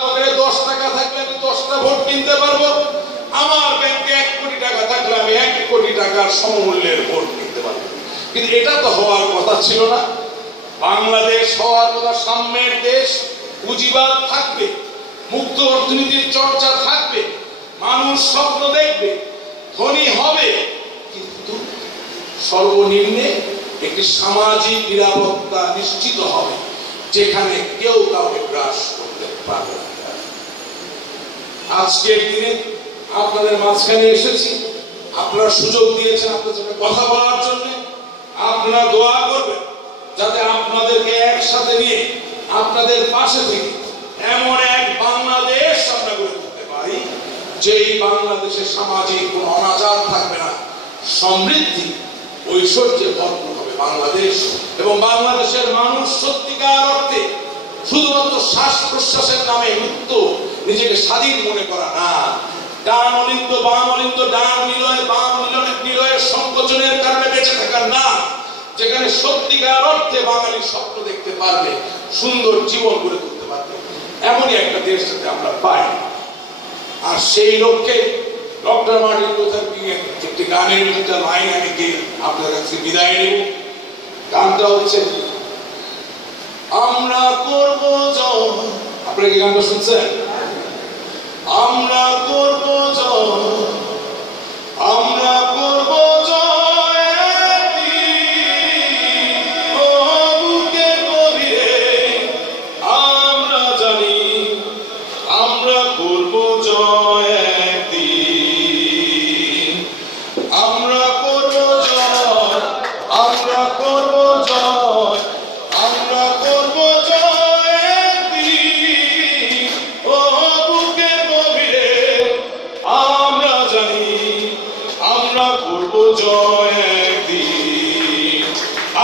10 টাকা থাকলে আমি 10টা ভোট কিনতে পারবো, আমার ব্যাংকে 1 কোটি টাকা থাকলে আমি 1 কোটি টাকার সমমূল্যের ভোট কিনতে পারবো। কিন্তু এটা তো হওয়ার কথা ছিল না। বাংলাদেশ হওয়ার কথা সাম্যের দেশ, পুঁজিবাদ থাকবে, মুক্ত অর্থনীতির চর্চা থাকবে, মানুষ স্বপ্ন দেখবে, ধনী হবে, কিন্তু সর্বনিম্নে একটি সামাজিক নিরাপত্তা নিশ্চিত হবে, যেখানে কেউ কাউকে গ্রাস করতে পারবে না। আজকের দিনে আপনাদের মাঝখানে এসেছি, আপনারা সুযোগ দিয়েছেন আপনাদের সাথে কথা বলার জন্য। আপনারা দোয়া করবেন যাতে আপনাদেরকে একসাথে নিয়ে আপনাদের পাশে থেকে এমন এক বাংলাদেশ আমরা গড়ে তুলতে পারি, যেই বাংলাদেশে সামাজিক কোন অনাচার থাকবে না, সমৃদ্ধি ঐশ্বর্যে ভরপুর হবে বাংলাদেশ, এবং বাংলাদেশের মানুষ সত্যিকার অর্থে শুধুমাত্র শ্বাস প্রশ্বাসের নামে মুক্ত, নিজেকে স্বাধীন মনে করা না, ডান অলিন্দ বাম অলিন্দ, ডান নিলয় বাম নিলয়ের সংকোচনের কারণে বেঁচে থাকার না, যেখানে সত্যিকার অর্থে বাঙালি স্বপ্ন দেখতে পারবে, সুন্দর জীবন গড়ে তুলতে পারবে, এমনই একটা দেশ যাতে আমরা পাই। আর সেই লক্ষ্যে ডক্টর মার্টিন লুথার কিং এর একটি গানের একটা লাইন আমি গিয়ে আপনাদের কাছে বিদায় নেব। গানটা হচ্ছে আমরা করব জয়। আপনারা কি গানটা শুনছেন? আমরা করব জয়, আমরা করব জয়, ও বুকের গভীরে আমরা জানি আমরা করব জয় একদিন, আমরা করব জয়, আমরা করব জয়, আমরা করব জয় একদিন, ও বুকের গভীরে আমরা জানি আমরা করব জয় একদিন।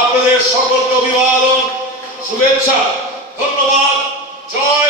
আপনাদের সকলকে অভিবাদন, শুভেচ্ছা, ধন্যবাদ। জয়